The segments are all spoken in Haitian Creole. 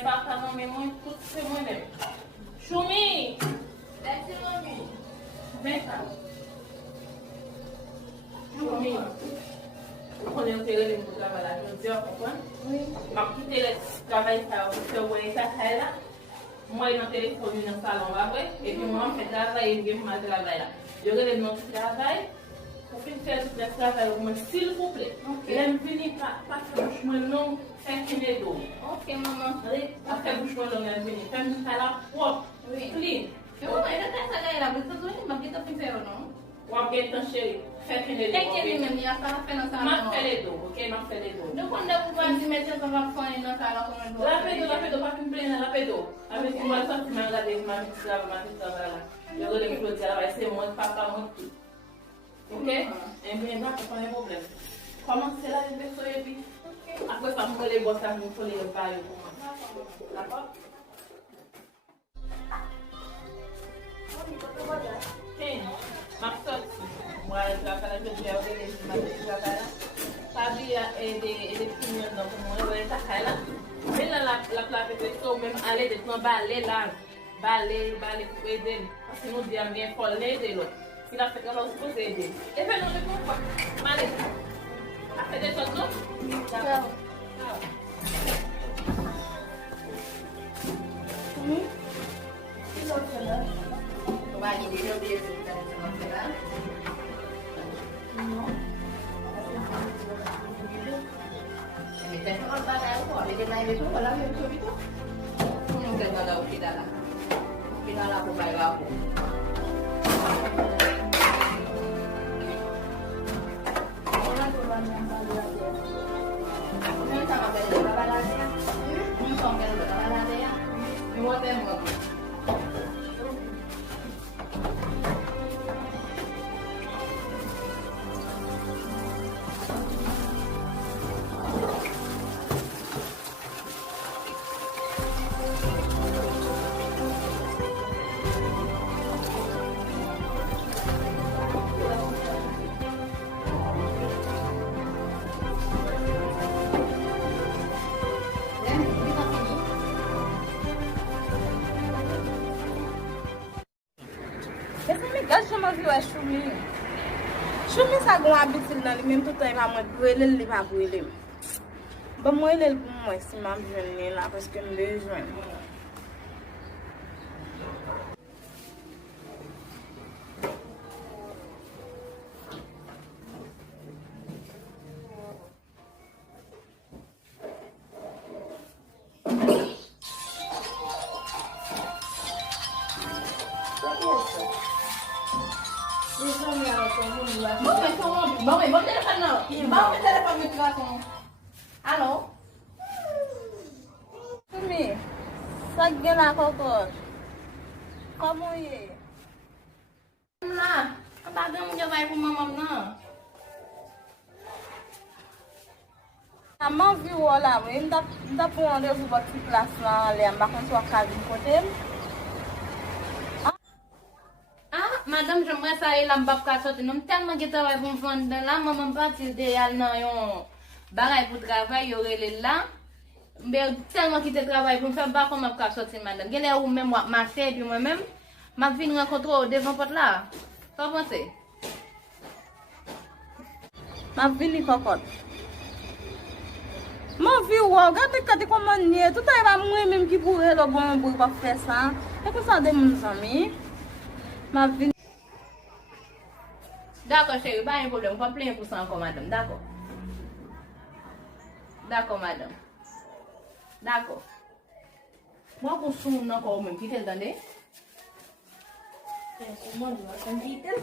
mwen pa ka nan men mwen, tout se mwen men. Choumi! Merci, mami. Ven sa. Choumi. Ou konen ou te rele mwen travay la, nou di an kompon? Oui. Mwen kite le travay sa, ou se wè sa kay la. Mwen nan telefon yon nan salon la wè, e pi mwen fè travay, yon gen mwen travay la. Yo rele mwen travay, pou fin fè tout le travay ou mwen, s'il vous plaît. Lèm vini pa fè bouche mwen non, fè kine do. Ok, maman. Pa fè bouche mwen non lèm vini, fè mwen sa la prop, Oui. clean. Yo, maman, ela tá essa galera, mas tu não vai ter pimpero, não? Wap gen tan chéri, fè kine do. Tem que vir mesmo, já tá fazendo essa Mwen fè le do, ok? Mwen fè le do. Não quando eu vou fazer meter essa vafone na sala com o La pe do, pa ki mplene la pe do. Ame si mwen sa ti man gade, mwen mi travay la. Yo rele mwen kloti la, se mwen papa mwen tout. Ok? E mwen nan, pa ne problem. Koman se la, yon soye pi. Apre pa mwen le bosa, mwen fole yon bayo pou mwen. D'akor? Ken, mak sot si. Mwen travay la, jodi a ou de lezi, mwen travay la. Sabi e de pinyon nan pou mwen, wè takay la. Men la plate pe so, men ale de ton bale la. Bale pou eden. Kasi nou di am gen fol le de lo. Si la fèk an la ou se pose eden. E fè nou de pou kwa? Male. A fè de sot nou? Tchau. Que louco, né? Vai, ninguém já ouviu isso que tá nesse lá? Não. Me tem que contar ela, pô. Ele não é isso, olha meu filho. Não quer mandar o filho lá. O filho lá pro pai lá, pô. Não tá mais bem, vai lá dentro. Não só quero vai lá dentro. Eu vou até muito. Gade chama viu é Choumi. Choumi sa gon abitil nan li menm tout an va mwen brele li va brele. Ba mwen el pou mwen si mwen jwen la paske m bezwen. Vamos, vamos telefone não. Vamos telefone me com. Alô? Choumi, sa gen la kokot. Koman ye? Vamos lá. Apagamos já vai pro mamão não. Maman vi ou la mwen, mda pou randevou bak si plas lan le, mba kon sou akabin kote m. Ah, madame, j'aimerais ça aller là, m'bap ka sorti. Nous tellement que travail pour me vendre là, maman parti de yal nan yon bagay pour travail, yore le là. Mais tellement que travail pour me faire pas comme m'bap ka sorti madame. Gèle ou même moi marcher puis moi même m'a vinn rencontrer devant porte là. Pas penser. Ma vini kokot. Man vi ou, gade kate koman nye, tout a yon mwen menm ki pou lo bon pou pa fè sa. E pou sa de moun zami. Ma vini. D'accord chérie, pas un problème, pas plein pour ça encore madame, d'accord. D'accord madame. D'accord. Moi pour son encore même, qui t'es entendé? C'est moi, je vais te dire.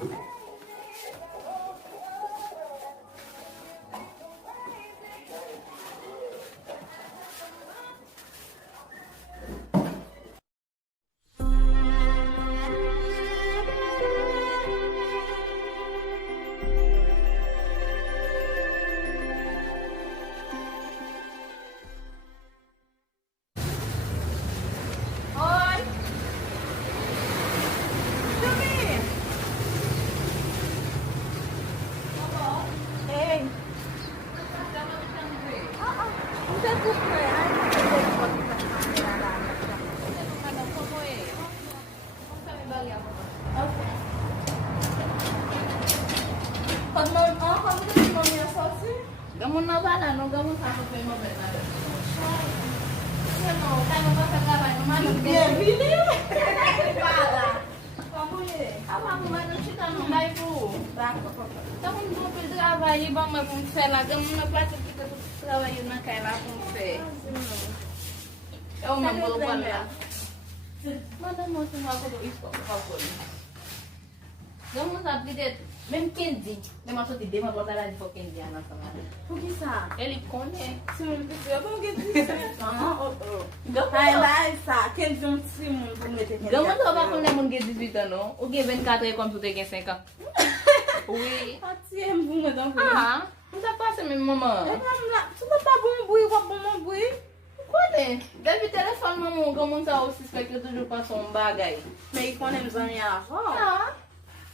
Bienvenue. Voilà. Comment est? Avant, moi, je suis dans mon live. D'accord. Então, eu vou trabalhar, vamos fazer lá, vamos na praça que eu trabalho na casa com você. É uma boa lá. Manda moça uma coisa isso, por favor. Vamos abrir, mesmo quem diz, mesmo só te dei uma boa lá de quem diz na sala. Por que ça? Ele come. Si moun pise, pou gen di se? Ay la sa, ken di yon si moun pou mette ken Gama to ba kung naman get 18 ano? O get 24 e kom tutek en 5 ans. Oui. Ati em pou mwen dan pou. Ah, não tá fácil mesmo, mamãe. Tu pa pa bon boui, wap bon mon boui? Quando é? Deve telefone, mamãe, como tá o cisco que eu toujours passou um bagay. Men yi konen zami avan. Ah,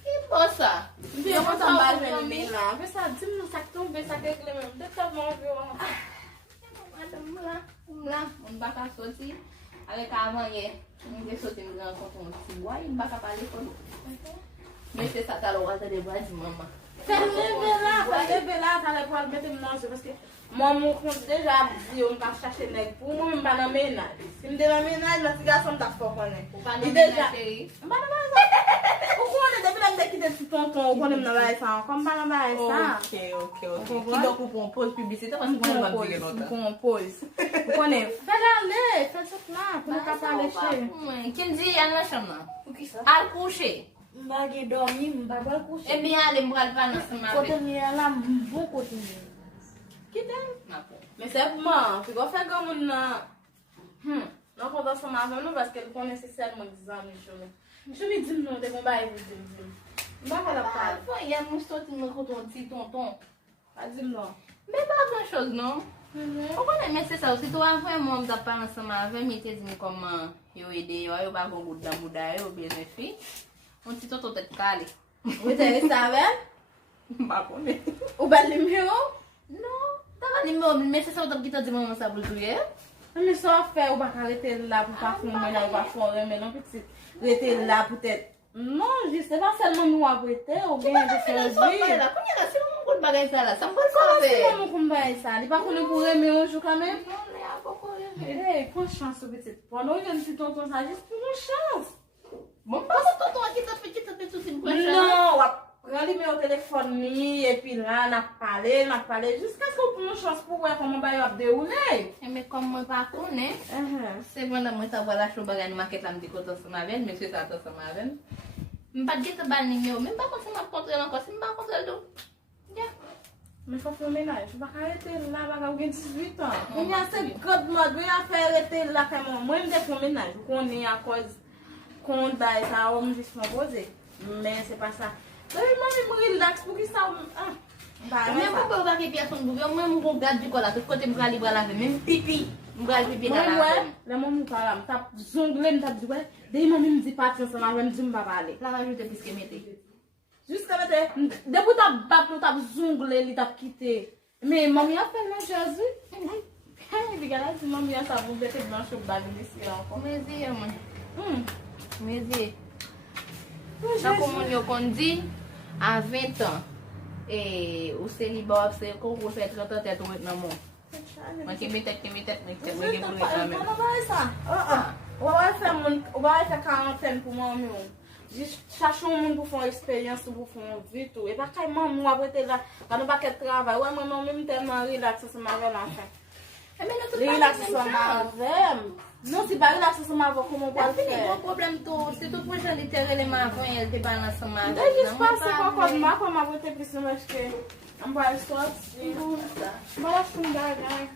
e poça? Yo kon tan bajen men la. Ve sa, di moun sak ton, ve sa kek le men. De ta moun vi wan. Vamos lá, vamos bacar sorti. Avec avant hier, on est sorti nous rencontrer un petit bois, il m'a pas parlé pour nous. Mais c'est ça, t'as le droit de voir du maman. Fè leve la, ta le pou al mette moun anse. Paske moun moun kon deja di yo mpa chache nek pou moun mpa nan menaj. Si mde nan menaj, la ti gason ta fò konen. Ou pas nous deja chérie. Mpa nan menaj. Ou konen depi la mde kite si tonton, ou konen mna bay sa. Kon mpa nan bay sa. Ok. Qui donc ou pour pause publicité parce qu'on va pas dire longtemps. Kon pose. Ou konen, fè la le, fè sot la, pou nou ka pale che. Quem dit à la chambre? Ou ki sa? Al coucher. Mba ge dormi, mba bal kouche. Eh bien, allez, moi, le pas dans ma Kote mi ala, mbon kote mi. Kite? Men se pou man, pi go fè gwa moun nan konta sa ma avon nou, paske l konen se sel moun dizan mi chome. Chome dim nou, de kon ba evi dim. Mba ka la pal. Il y a mon sort qui me raconte petit tonton. A dim nou. Mais pas grand chose, non? Pourquoi on aime ça aussi? Toi, vraiment, on t'a pas ensemble avec moi, tu dis comment yo aider, yo pas bon goût d'amour, yo bien fait. On dit tout tête calé. Ou te sa ven? Pas connaît. Ou bat li mè yo? Non, t'as pas dit mais c'est ça on qui t'a dit maman ça pour tout hier. Men so fè ou baka rete la pou pa foun men la ou pa foun remen non petit. Rete la pou tèt. Non, c'est pas seulement nous à prêter ou bien de faire vie. Là, combien là, c'est mon goût de bagage ça là, ça me Comment fait c'est mon combat ça? Il pas connaît pour remer un jour quand même? Non, mais à beaucoup. Eh, prends chance petit. Pendant une petite tonton ça juste pour une chance. Bon, pas tonton qui t'a fait tout c'est pour Non, prends lui au téléphone ni et puis là n'a parlé jusqu'à ce qu'on prenne une chance pour voir comment va y dérouler. Mais comme moi pas connais, c'est bon moi ça voilà chaud bagage market là me dit que ça m'avait monsieur ça m'avait. Pas de te ban numéro, même pas comme ça m'a contrôler encore, c'est pas contrôler tout. Ya. Mais faut faire ménage, je vais arrêter là, va avoir 18 ans. On y a cette grande mode, on a fait arrêter là quand même. Moi, je vais faire ménage, qu'on est à cause qu'on a ça, on me dit poser. Mais c'est pas ça. Moi, je me relaxe pour que ça. Mais pourquoi pas que personne ne même on garde du cola, tout côté me aller laver, même pipi, me aller pipi dans la ouais, la maman parle, t'a zonglé, t'a dit ouais, des maman me dit pas ça, ça me dit pas aller. La majorité puisque mettez. Jusqu'à maintenant, depuis ta batte, t'as zonglé, il t'a quitté. Mais maman a fait la Jésus. Regarde, maman a ça vous bête blanche au bas de ici encore. Mais dis moi. Mais dis. Ça comme on dit à 20 ans. Et au célibat, c'est qu'on vous fait 30 ans tête ou maintenant mon. Moi qui m'était mais c'est moi qui vous réclame. On va ça. On va faire quarantaine pour moi même. Juste chercher un monde pour faire expérience pour faire vie tout et pas carrément moi après là, quand on va faire travail. Ouais moi même tellement relax ça m'a fait l'enfant. Mais relax ça m'a fait. Non, c'est pas relax ça m'a fait comment on va le faire. Le problème tout, c'est tout pour gens littéralement avant elle te pas ensemble. Je pense que c'est encore moi comme m'a voté plus parce que on va sortir. Voilà son bagage.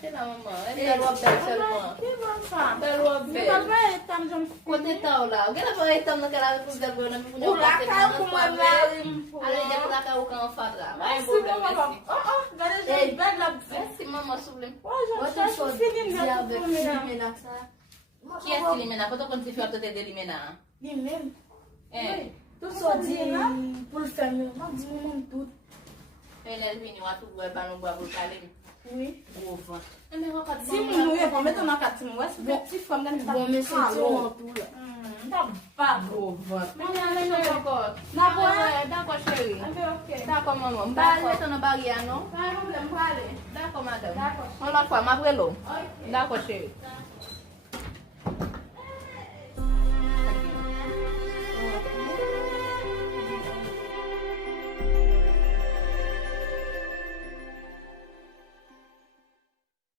C'est la maman. Elle a l'ob seulement. Qui va ça? Elle a l'ob. Mais pas vrai, tam j'aime Côté tao là. Regarde pas étant dans la pour de bonne pour ou la caille pour moi là. Allez, j'ai la caille au camp fatra. Pas un Merci problème. maman. Regardez, j'ai une belle la. Merci maman s'il vous plaît. Ouais, je cherche Philippe Qui est Limena? Quand on fait autour de Limena? Lui-même. Eh. Tout ça dit pour le faire mieux. Moi, dis-moi tout. Elle est venue à tout boire pour nous parler. Oui. Gros vent. Si vous mouillez, vous mettez dans 4 mois, c'est une petite femme qui Bon, mais c'est tout là. Pas Gros vent. D'accord. D'accord, chérie. Ok. D'accord, maman. D'accord, on a barrière, non? Pas de problème, D'accord, madame. D'accord. On l'a fait, ma brelo. D'accord, chérie.